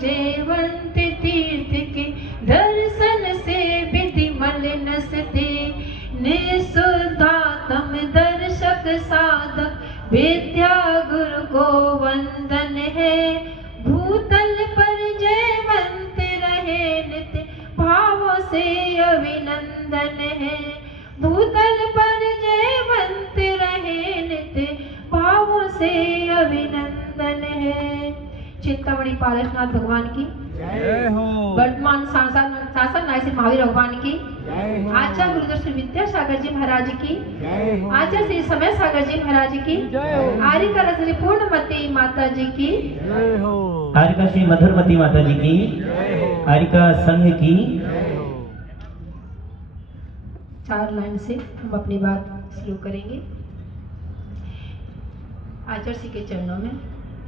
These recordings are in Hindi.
जयवंत तीर्थ के दर्शन से विधि मल नसते निसुधातम दर्शक साधक विद्या गुरु को वंदन है। भूतल पर जयवंत रहे नित्य भावों से अभिनंदन है। भूतल पर जयवंत रहे नित्य भावों से अभिनंदन है। चिंतामणि पारसनाथ भगवान की जय हो। वर्तमान शासन नायक श्री महावीर भगवान की जय हो। आचार्य गुरुदेव श्री विद्यासागर जी महाराज की जय हो। आचार्य श्री समय सागर जी महाराज की जय हो। आर्यका श्री पूर्णमती माता जी की जय हो। आर्यका श्री मधुरमती माता जी की जय हो। आर्यका संघ की जय हो। 4 लाइन से हम अपनी बात शुरू करेंगे। आचार्य जी के चरणों में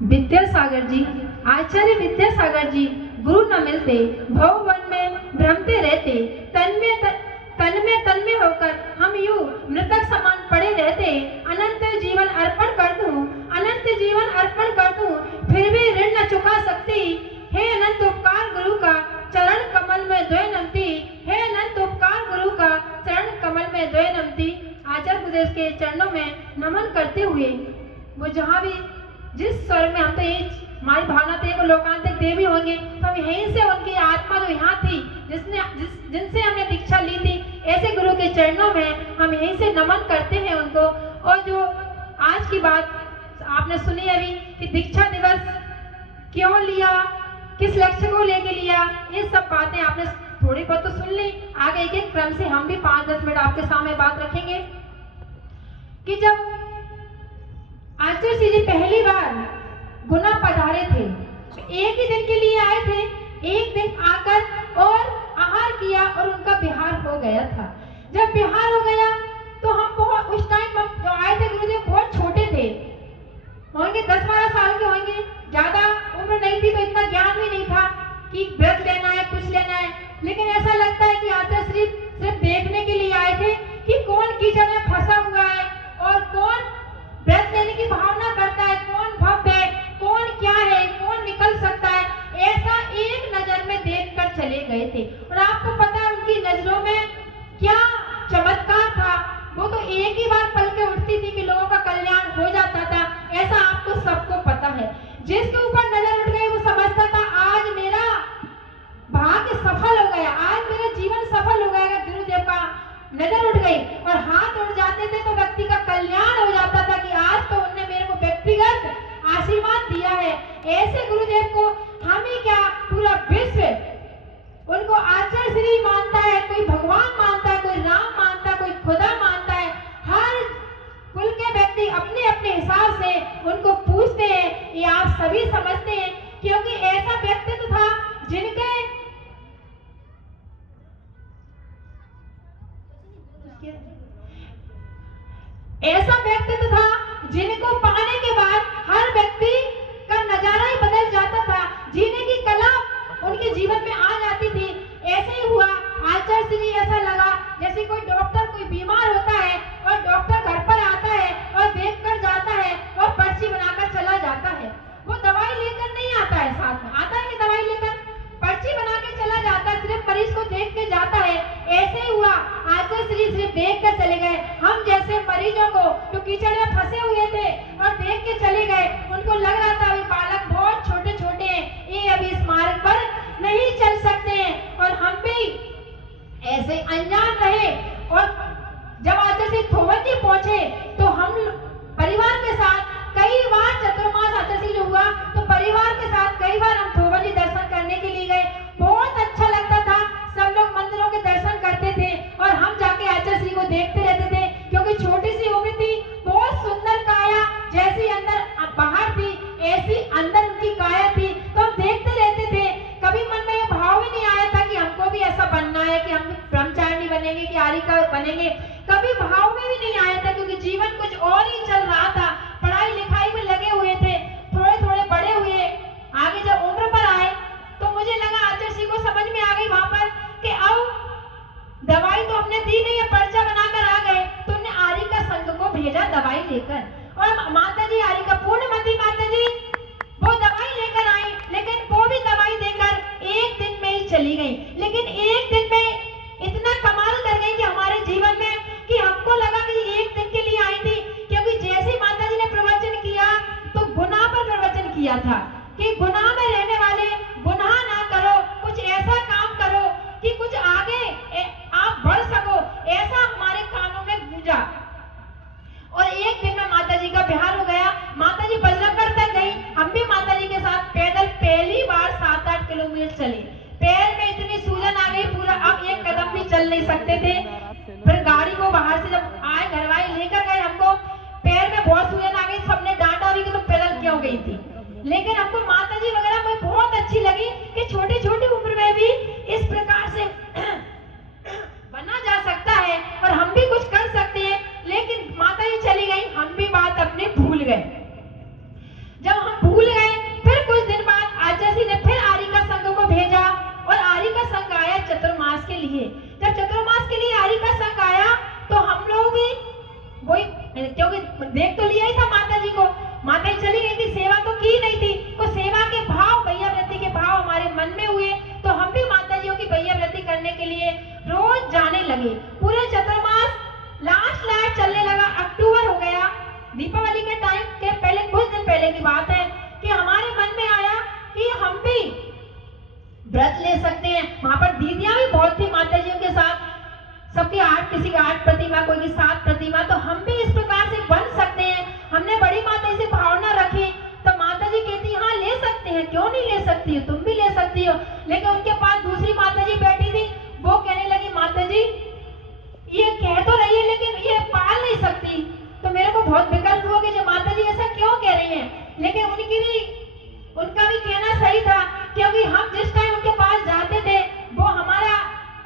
विद्यासागर जी, आचार्य विद्यासागर जी गुरु न मिलते भववन में भ्रमते रहते, तन्मय होकर हम यूं मृतक समान पड़े रहते। अनंत जीवन अर्पण कर दूं, अनंत जीवन अर्पण कर दूं, फिर भी ऋण न चुका सकती। हे अनंत उपकार गुरु का चरण कमल में द्वय नमती, हे अनंत उपकार गुरु का चरण कमल में द्वय नमती। आचार्य गुरुदेव के चरणों में नमन करते हुए वो जहाँ भी जिस स्वर में हम तो ये हमारी भावना थे वो लोकांतिक देवी होंगे, तो हम यहीं से उनकी आत्मा जो यहाँ थी जिनसे हमने दीक्षा ली थी, ऐसे गुरु के चरणों में हम यहीं से नमन करते हैं उनको। और जो आज की बात आपने सुनी अभी कि दीक्षा दिवस क्यों लिया, किस लक्ष्य को लेके लिया, ये सब बातें आपने थोड़ी बहुत तो सुन ली। आगे एक एक क्रम से हम भी 5-10 मिनट आपके सामने बात रखेंगे कि जब आचार्य जी पहली बार गुना पधारे थे, एक ही दिन के लिए आए थे। एक दिन आकर और आहार किया और उनका बिहार हो गया था। जब बिहार हो गया तो हम बहुत उस टाइम जो आए थे गुरुदेव बहुत छोटे थे, होंगे 10-12 साल के होंगे, ज्यादा उम्र नहीं थी, तो इतना ज्ञान भी नहीं था कि व्रत लेना है, कुछ लेना है। लेकिन ऐसा लगता है कि आचार्य सिर्फ देखने के लिए आए थे कि कौन कीचड़ में फंसा हुआ है और कौन व्रत लेने की भावना करता है, कौन भव्य है, कौन क्या है, कौन निकल सकता है, ऐसा एक नजर में देखकर चले गए थे। और आपको पता है उनकी नजरों में क्या चमत्कार था। वो तो एक ही बार पल के उठती थी कि लोगों का कल्याण हो जाता था, ऐसा आपको सबको पता है। जिसके ऊपर नजर उठ गई वो समझता था आज मेरा भाग्य सफल हो गया, आज मेरा जीवन सफल हो गया। गुरुदेव का नजर उठ गई और हाथ उठ जाते थे तो व्यक्ति का कल्याण हो जाता था कि आज तो उनने मेरे को व्यक्तिगत आशीर्वाद दिया है। ऐसे गुरुदेव को हम ही क्या पूरा विश्व उनको आचार्य श्री मानता है, कोई भगवान मानता है, कोई राम मानता है, कोई खुदा मानता है। हर कुल के व्यक्ति अपने अपने हिसाब से उनको पूछते हैं, ये आप सभी समझते हैं, क्योंकि ऐसा व्यक्तित्व था जिनके ऐसा व्यक्तित्व था जिनको पाने के बाद हर व्यक्ति का नजारा ही बदल जाता था, जीने की कला उनके जीवन में आ जाती थी। ऐसे ही हुआ आचार्य श्री, ऐसा लगा जैसे कोई डॉक्टर कोई बीमार होता है और डॉक्टर घर पर आता है और देखकर जाता है और पर्ची बनाकर चला जाता है। वो दवाई लेकर नहीं आता है, साथ में आता है कि दवाई लेकर, पर्ची बना के चला जाता है, सिर्फ मरीज को देख के जाता है। ऐसे ही हुआ आचार्य श्री सिर्फ देख कर चले गए। हम जैसे मरीजों को जो कीचड़ में फंसे हुए थे और देख के चले गए, उनको लग रहा था अभी बालक बहुत छोटे छोटे हैं, ये अभी इस मार्ग पर नहीं चल सकते हैं। और हम भी ऐसे अनजान रहे। और जब आचार्य श्री थोवन जी पहुंचे तो हम परिवार के साथ कई बार चतुर्मास आचार्य श्री जो हुआ तो परिवार के साथ कई बार हम थोवन जी दर्शन करने के लिए गए। बहुत अच्छा लगता था, सब लोग मंदिरों के दर्शन करते थे और हम जाके आचार्य श्री को देखते रहते थे, क्योंकि छोटी सी उम्र थी, बहुत सुंदर काया, जैसी अंदर बाहर थी ऐसी अंदर उनकी काया थी, तो हम देखते रहते थे। कभी मन में ये भाव ही नहीं आया था कि हमको भी ऐसा बनना है कि हम ब्रह्मचारिणी बनेंगे कि आर्य चली गई, लेकिन एक दिन में इतना कमाल कर गई कि हमारे जीवन में कि हमको लगा कि एक दिन के लिए आई थी, क्योंकि जैसे माता जी ने प्रवचन किया तो गुनाह पर प्रवचन किया था कि गुनाह में रहने वाले गुनाह ना करो, कुछ ऐसा काम करो कि कुछ आगे आप बढ़ सको, ऐसा हमारे कानों में गूंजा। और एक दिन में माता जी का बिहार हो गया। माता जी बल्लभगढ़ तक गई, हम भी माता जी के साथ पैदल पहली बार 7-8 किलोमीटर चले। पैर में इतनी सूजन आ गई, पूरा अब एक कदम भी चल नहीं सकते थे। फिर गाड़ी को बाहर से जब आए, घर वाले लेकर गए हमको, पैर में बहुत सूजन आ गई, सबने डांटा भी कि तुम पैदल क्यों गई थी। लेकिन हमको माता जी वगैरह मुझे बहुत अच्छी लगी कि छोटी छोटी उम्र में भी इस प्रकार से बना जा सकता है और हम भी कुछ कर सकते हैं। लेकिन माता जी चली गई, हम भी बात अपनी भूल गए। जब हम भूल गए, फिर कुछ दिन बाद आचार्य जी ने फिर आरिका संघ को भेजा और आरिका संघ आया चतुर्मास के लिए। जब चतुर्मास के लिए आरिका संघ आया तो हम लोग भी वही, क्योंकि देख तो लिया ही था माता जी को, माता जी चली गई थी, सेवा तो की नहीं थी, तो सेवा के भाव, भैयाव्रती के भाव हमारे मन में हुए, तो हम भी माता जी की भैयाव्रती करने के लिए रोज जाने लगे। पूरे चतुर्मास लास्ट चलने लगा। अक्टूबर हो गया, दीपावली के टाइम के पहले, कुछ दिन पहले की बात है कि हमारे मन में आया कि हम भी व्रत ले सकते हैं। वहां पर दीदियां भी बहुत थी माता जी के साथ, सबकी 8, किसी की 8 प्रतिमा, कोई की 7 प्रतिमा, तो हम भी इस प्रकार से बन सकते हैं। हमने बड़ी माता जी से भावना रखी, तो माता जी कहती हाँ ले सकते हैं, क्यों नहीं ले सकती हो, तुम भी ले सकती हो। लेकिन उनके पास दूसरी माता जी बैठी थी, वो कहने लगी माता जी ये कह तो रही है लेकिन ये पाल नहीं सकती। तो मेरे को बहुत विकल्प हुआ कि जो माता जी ऐसा क्यों कह रही हैं, लेकिन उनका भी कहना सही था, क्योंकि हम जिस टाइम उनके पास जाते थे वो हमारा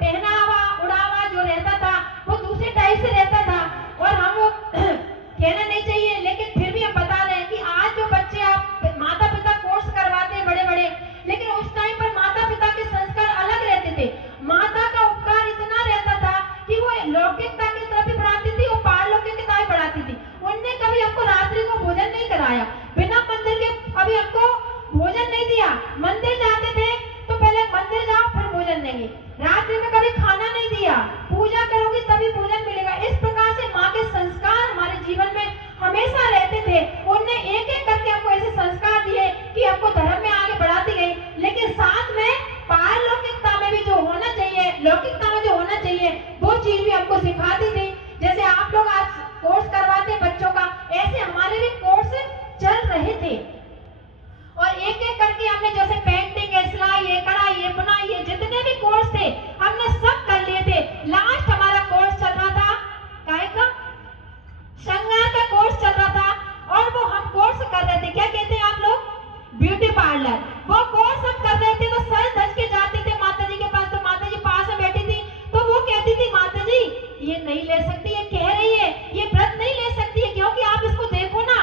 पहनावा उड़ावा जो रहता था वो दूसरे टाइप से रहता था, और हम वो कहना नहीं चाहिए, लेकिन फिर भी हम बता रहे हैं कि आज जो बच्चे आप माता पिता कोर्स करवाते हैं बड़े बड़े, लेकिन उस टाइम पर माता पिता के संस्कार अलग रहते थे। माता का उपकार इतना रहता था कि वो लौकिकता की तरफ भी बढ़ाती थी और पारलौकिकता भी बढ़ाती थी। उनने कभी हमको रात्रि को भोजन नहीं कराया, बिना मंदिर के कभी हमको भोजन नहीं दिया। मंदिर जाते थे तो पहले मंदिर जाओ फिर भोजन देंगे, रात्रि में कभी खाना नहीं दिया, पूजा करोगी तभी भोजन मिलेगा। इस प्रकार से माँ के संस्कार हमारे जीवन में हमेशा रहते थे। उनने एक एक करके हमको ऐसे संस्कार दिए कि हमको धर्म में आगे बढ़ाती गई, लेकिन साथ में पारलौकिकता में भी जो होना चाहिए, लौकिकता में जो होना चाहिए, वो चीज भी हमको सिखाती थी। जैसे आप लोग आज कोर्स करवाते बच्चों का, ऐसे हमारे भी कोर्स चल रहे थे, और एक एक करके हमने जैसे पेंटिंग, सिलाई, ये कढ़ाई, ये बुनाई, ये जितने भी कोर्स थे हमने सब कर लिए थे। लास्ट हमारा कोर्स चल रहा था काय का, श्रृंगार का कोर्स चल रहा था, और वो हम कोर्स कर रहे थे, क्या कहते हैं आप लोग, ब्यूटी पार्लर। वो कोर्स हम कर रहे थे तो सर धज के जाते थे माता जी के पास, तो माता जी पास में बैठी थी, तो वो कहती थी माता जी ये नहीं ले सकती, ये कह रही है ये व्रत नहीं ले सकती है, क्योंकि आप इसको देखो ना।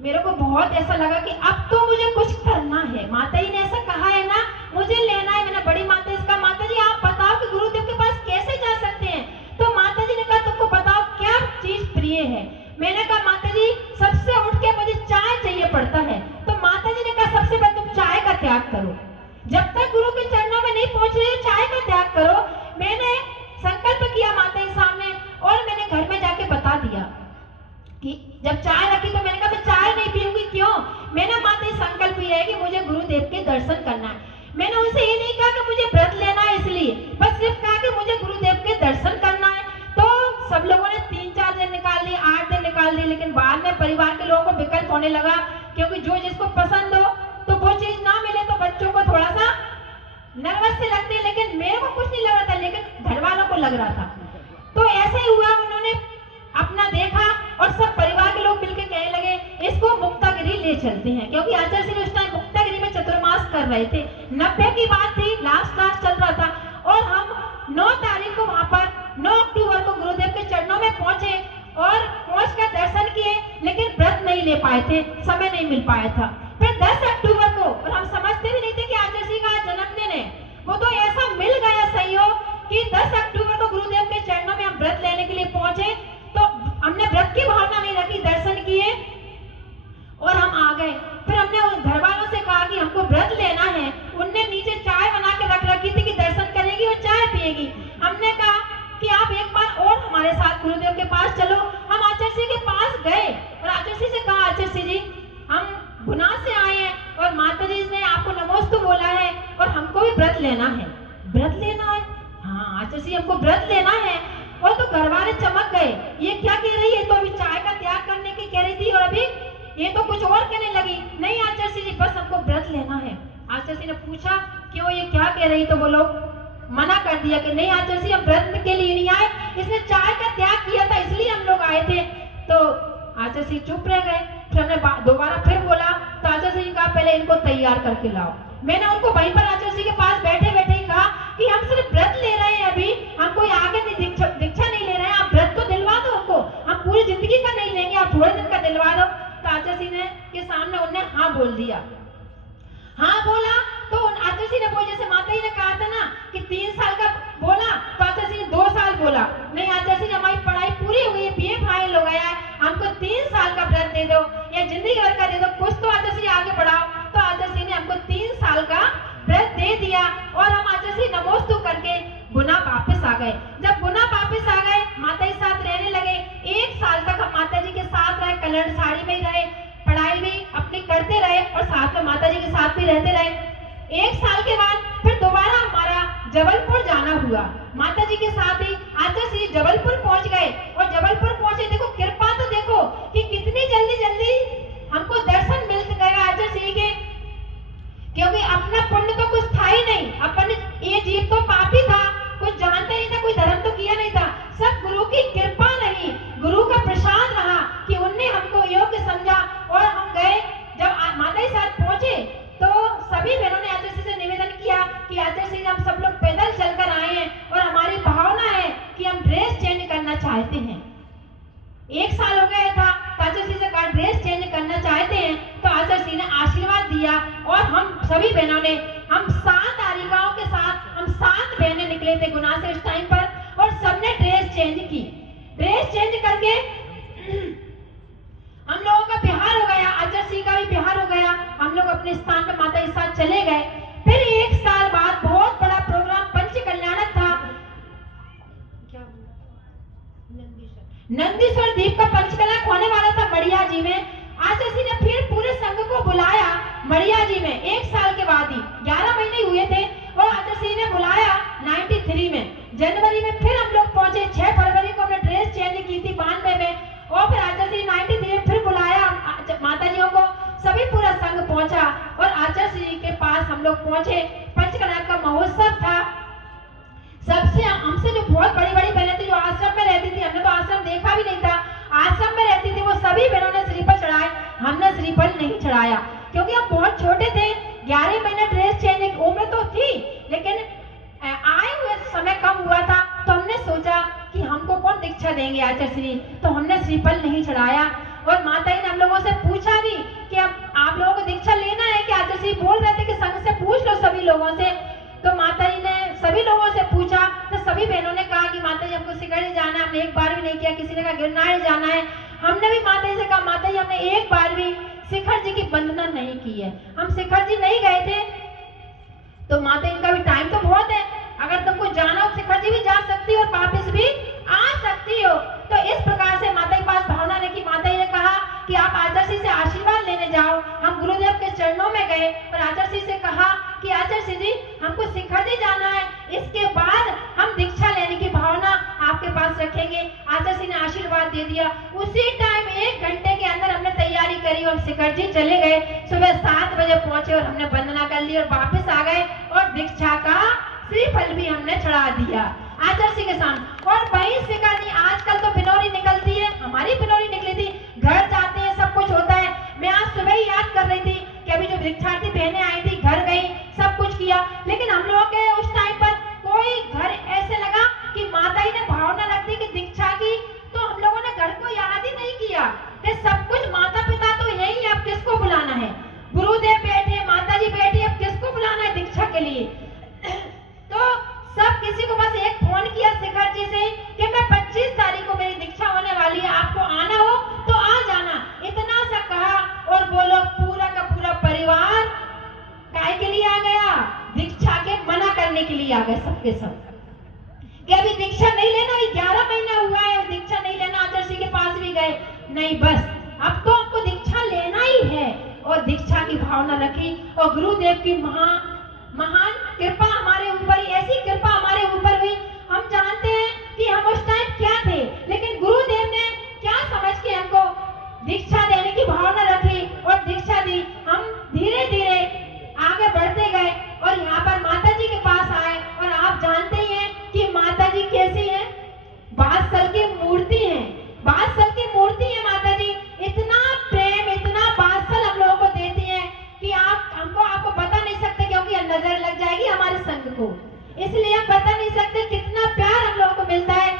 मेरे को बहुत ऐसा लगा कि अब तो मुझे कुछ करना है, माता जी ने ऐसा कहा है ना, मुझे लेना है। मैंने बड़ी माता इसका, माता जी आप बताओ कि गुरुदेव के पास कैसे जा सकते हैं। तो माता जी ने कहा तुमको बताओ क्या चीज प्रिय है। मैंने कहा माता जी सबसे उठ के मुझे चाय चाहिए पड़ता है। तो माता जी ने कहा सबसे पहले तुम चाय का त्याग करो, जब तक गुरु के चरणों में नहीं पहुंच रहे हो चाय का त्याग करो। मैंने संकल्प किया माता जी सामने, और मैंने घर में जाके बता दिया कि जब चाय रखी तो मैंने कहा मैं चाय नहीं पीऊंगी, क्यों, मैंने माता जी संकल्प किया है कि मुझे गुरुदेव के दर्शन करना है। मैंने उनसे ये नहीं कहा कि मुझे व्रत लेना है इसलिए, बस सिर्फ कहा कि मुझे गुरुदेव के दर्शन करना है। तो सब लोगों ने 3-4 दिन निकाल लिए, 8 दिन निकाल लिए, लेकिन बाद में परिवार के लोगों को विकल्प होने लगा, क्योंकि जो जिसको पसंद हो तो वो चीज ना मिले तो बच्चों को थोड़ा सा नर्वस से लगती है, लेकिन मेरे को कुछ नहीं लग रहा था, लेकिन घर वालों को लग रहा था। तो ऐसे ही हुआ, उन्होंने अपना देखा और सब परिवार के लोग मिलकर कहने लगे इसको मुक्तागिरी ले चलते हैं, क्योंकि आचार्य श्री उस टाइम मुक्तागिरी में चतुर्मास कर रहे थे। 90 की बात थी, लास्ट चल रहा था, और हम 9 तारीख को वहां पर 9 अक्टूबर को गुरुदेव के चरणों में पहुंचे और पहुंचकर दर्शन किए, लेकिन व्रत नहीं ले पाए थे, समय नहीं मिल पाया था। फिर 10 अक्टूबर को, और हम समझते भी नहीं थे कि आचार्य श्री का जन्मदिन है, वो तो ऐसा मिल गया सहयोग कि 10 अक्टूबर को गुरुदेव के चरणों में हम व्रत लेने के लिए पहुंचे। तो हमने व्रत की भावना नहीं रखी, दर्शन किए और हम आ गए। फिर हमने उन घर वालों से कहा कि हमको व्रत लेना है, उनने नीचे चाय बना के रख लेना है। व्रत लेना है? हाँ आचार्य श्री हमको व्रत लेना है। और तो घर वाले चमक गए, ये क्या कह रही है, तो अभी चाय का त्याग करने की कह रही थी और अभी ये तो कुछ और कहने लगी। नहीं आचार्य श्री जी बस हमको व्रत लेना है। आचार्य श्री ने पूछा क्यों, ये क्या कह रही, तो वो लोग मना कर दिया कि नहीं आचार्य श्री हम व्रत के लिए नहीं आए, इसने चाय का त्याग किया था इसलिए हम लोग आए थे। तो आचार्य श्री चुप रह गए। फिर हमने दोबारा फिर बोला तो आचार्य श्री ने कहा पहले इनको तैयार करके लाओ। मैंने उनको वहीं पर आचार्य श्री के पास बैठे बैठे ही कहा कि हम सिर्फ व्रत ले रहे हैं, अभी हम कोई आगे दीक्षा नहीं ले रहे हैं, आप व्रत तो दिलवा दो हमको, हम पूरी जिंदगी का नहीं लेंगे, आप थोड़े दिन का दिलवा दो। तो आचार्य श्री ने के सामने उन्होंने हाँ बोल दिया। हाँ बोला तो आचार्य श्री ने बोला, जैसे माता जी ने कहा था ना कि 3 साल का बोला, तो आचार्य श्री ने 2 साल बोला। नहीं आचार्य श्री हमारी पढ़ाई पूरी हो गई है, बीए फाइनल हो गया है, हमको 3 साल का व्रत दे दो या जिंदगी भर का दे दो, कुछ तो आचार्य श्री आगे बढ़ाओ। तो आचार्य श्री ने हमको 3 साल का व्रत दे दिया और हम आचार्य श्री नमोस्तु करके गुना वापस आ गए। जब गुना वापस आ गए माता जी साथ रहने लगे। 1 साल तक हम माता जी के साथ रहे, कलर साड़ी में ही रहे, पढ़ाई भी अपनी करते रहे और साथ में माता जी के साथ भी रहते रहे। 1 साल के बाद फिर दोबारा हमारा जबलपुर जाना हुआ। माता जी के साथ ही आचार्य श्री जबलपुर पहुंच गए और जबलपुर पहुंचे, देखो कृपा तो देखो कि कितनी जल्दी जल्दी हमको दर्शन मिल गए आचार्य श्री के, क्योंकि अपना पुण्य तो कुछ था ही नहीं, अपन ये जीव तो पापी था, कुछ जानते नहीं था, कोई धर्म तो किया नहीं था, सब गुरु की कृपा नहीं, गुरु का प्रसाद रहा कि उनने हमको योग्य समझा और हम गए। जब माता जी साथ पहुंचे तो सभी बहनों ने आचार्य श्री से निवेदन किया कि आचार्य श्री हम सब लोग पैदल चलकर आए हैं और हमारी भावना है कि हम ड्रेस चेंज करना चाहते हैं। 1 साल हो गया था तो आचार्य श्री से कहा ड्रेस चेंज करना चाहते हैं, तो आचार्य श्री ने आशीर्वाद दिया और हम सभी बहनों ने, हम 7 आरिकाओं के साथ हम 7 बहनें निकले थे गुना से उस टाइम पर और सबने ड्रेस चेंज की। ड्रेस चेंज करके हम लोगों का बिहार हो गया, आचार्य श्री का भी बिहार हो गया, हम लोग अपने स्थान पर माता के साथ चले गए। फिर 1 साल बाद बहुत बड़ा प्रोग्राम पंच कल्याणक था, क्या नंदीश्वर द्वीप का पंच कल्याणक होने वाला था मड़िया जी में। आचार्य श्री ने फिर पूरे संघ को बुलाया मड़िया जी में। 1 साल के बाद ही 11 महीने हुए थे और आचार्य श्री ने बुलाया 93 में। जनवरी में फिर हम लोग पहुंचे। 6 फरवरी को हमने ड्रेस चेंज की थी 92 में और फिर आचार्य श्री 93 में फिर बुलाया माता जियों को, सभी पूरा संघ पहुंचा और आचार्य श्री के पास हम लोग पहुंचे। पंचकल्याण का महोत्सव था। सबसे हमसे जो बहुत बड़ी बड़ी बहनें थी जो आश्रम में रहती थी, हमने तो आश्रम देखा भी नहीं था, आश्रम में रहती थी, वो सभी बहनों ने श्रीफल चढ़ाए, हमने श्रीफल नहीं चढ़ाया क्योंकि हम बहुत छोटे थे। 11 महीने ड्रेस चेंज उम्र तो थी लेकिन आए हुए समय कम हुआ था, तो हमने सोचा कि हमको कौन दीक्षा देंगे आचार्य श्री, तो हमने श्रीफल नहीं चढ़ाया। और माता जी ने हम लोगों से पूछा भी कि अब आप लोगों को दीक्षा लेना है कि आचार्य श्री बोल रहे थे कि संघ से पूछ लो सभी लोगों से। तो माता जी ने सभी लोगों से पूछा तो सभी बहनों ने कहा कि माता जी हमको सिकड़ी जाना है, हमने एक बार भी नहीं किया। किसी ने कहा गिरनार जाना है, हमने भी माता जी से कहा माता जी हमने एक बार भी शिखर जी की वंदना नहीं की है, हम शिखर जी नहीं गए थे। तो माता जी का भी टाइम तो बहुत है, अगर तुमको जाना हो शिखर जी भी जा सकती हो और वापस भी आ सकती हो। तो इस प्रकार से माता के पास भावना ने कि माता जी ने कहा कि आप आचार्य श्री से आशीर्वाद लेने जाओ। हम गुरुदेव के चरणों में गए और आचार्य श्री से कहा कि आचार्य श्री जी हमको शिखर जी जाना है, इसके बाद हम दीक्षा लेने की भावना आपके पास रखेंगे। आचार्य श्री ने आशीर्वाद दे दिया। उसी टाइम 1 घंटे के अंदर हमने तैयारी करी और शिखर जी चले गए। सुबह 7 बजे पहुंचे और हमने वंदना कर ली और वापस आ गए और दीक्षा का श्रीफल भी हमने चढ़ा दिया आचार्य श्री के सामने। और वही शिखर जी आजकल तो बिनौरी निकलती है, हमारी बिनौरी निकली थी, घर जाते हैं सब कुछ होता है। मैं आज सुबह ही याद कर रही थी कि अभी जो दीक्षार्थी बहनें आई थी घर गई सब कुछ किया, लेकिन हम लोगों के उस टाइम पर कोई घर ऐसे लगा कि माता जी ने भावना रखती कि दीक्षा की, तो हम लोगों ने घर को याद ही नहीं किया कि सब कुछ माता पिता तो यही है, अब किसको बुलाना है, गुरुदेव बैठे माता जी बैठी, अब किसको बुलाना है दीक्षा के लिए। तो सब किसी को बस एक फोन किया शिखर जी से कि मैं 25 तारीख को मेरी दीक्षा होने वाली है, आपको आना हो तो आ जाना, इतना सा कहा और वो लोग पूरा का पूरा परिवार काय के लिए आ गया, दीक्षा के मना करने के लिए आ गए सबके सब कि अभी दीक्षा नहीं लेना, 11 महीना हुआ है और दीक्षा नहीं लेना। आचार्य श्री के पास भी गए, नहीं बस अब तो आपको दीक्षा लेना ही है और दीक्षा की भावना रखी और गुरुदेव की महान कृपा हमारे ऊपर, ऐसी कृपा हमारे ऊपर हुई। हम जानते हैं कि हम उस टाइम क्या थे, लेकिन गुरुदेव ने क्या समझ के हमको दीक्षा देने की भावना रखी और दीक्षा दी। हम धीरे धीरे आगे बढ़ते गए और यहाँ पर माता जी के पास आए। और आप जानते ही हैं कि माता जी कैसी हैं, बादशाह की मूर्ति है, बादशाह की मूर्ति है माता जी। इतना प्रेम, इतना बादशाह हम लोगों को देती है कि आपको बता नहीं सकते, क्योंकि नजर लग जाएगी हमारे संग को, इसलिए हम बता नहीं सकते कितना प्यार हम लोगों को मिलता है।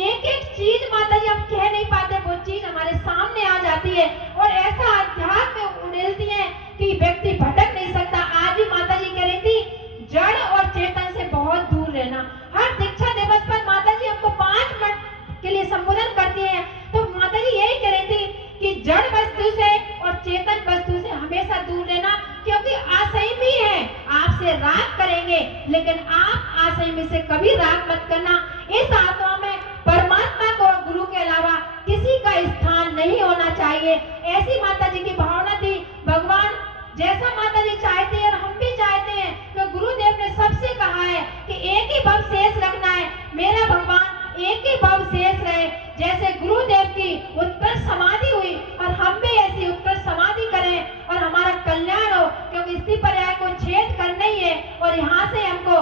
एक एक चीज माता जी हम कह नहीं पाते, वो चीज हमारे सामने आ जाती है और ऐसा अध्यात्म में उड़ेलती है कि व्यक्ति भटक नहीं सकता। आज भी माता जी कह रही थी जड़ और चेतन से बहुत दूर रहना। हर दीक्षा दिवस पर माता जी हमको 5 मिनट के लिए संबोधन करती है, तो माता जी यही कह रही थी कि जड़ वस्तु से और चेतन वस्तु से हमेशा दूर रहना, क्योंकि असंयमी है, आपसे राग करेंगे, लेकिन आप असंयमी से कभी राग मत करना। इस आत्मा में परमात्मा को और गुरु के अलावा किसी का स्थान नहीं होना चाहिए। ऐसी माता जी की भावना थी। भगवान जैसा माता जी चाहते हैं और हम भी चाहते हैं, तो गुरुदेव ने सबसे कहा है कि एक ही भव शेष रखना है, मेरा भगवान एक ही भव शेष रहे। जैसे गुरुदेव की उत्कृष्ट समाधि हुई और हम भी ऐसी उत्कृष्ट समाधि करें और हमारा कल्याण हो, क्योंकि स्त्री पर्याय को छेद करना ही है और यहाँ से हमको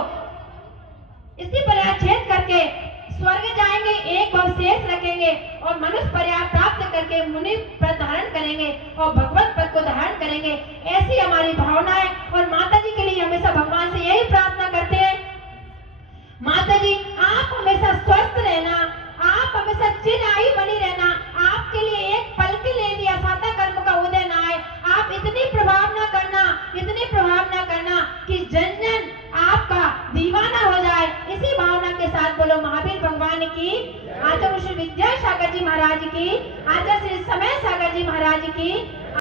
स्त्री पर्याय छेद करके स्वर्ग जाएंगे, एक भव शेष रखेंगे और मनुष्य पर्याय प्राप्त करके मुनि पद धारण करेंगे और भगवत पद को धारण करेंगे। ऐसी हमारी भावना है और माता जी के लिए हमेशा भगवान से यही प्रार्थना करते हैं, माता जी आप हमेशा स्वस्थ रहना, आप हमेशा चिरायु बनी रहना, आपके लिए एक पल के लिए भी असाता कर्म का उदय ना आए। आप इतनी प्रभाव ना करना, इतनी प्रभाव ना करना कि जन जन आपका दीवाना हो जाए। इसी भावना के साथ बोलो महावीर भगवान की, आचार्य श्री विद्यासागर जी महाराज की, आचार्य श्री समय सागर जी महाराज की।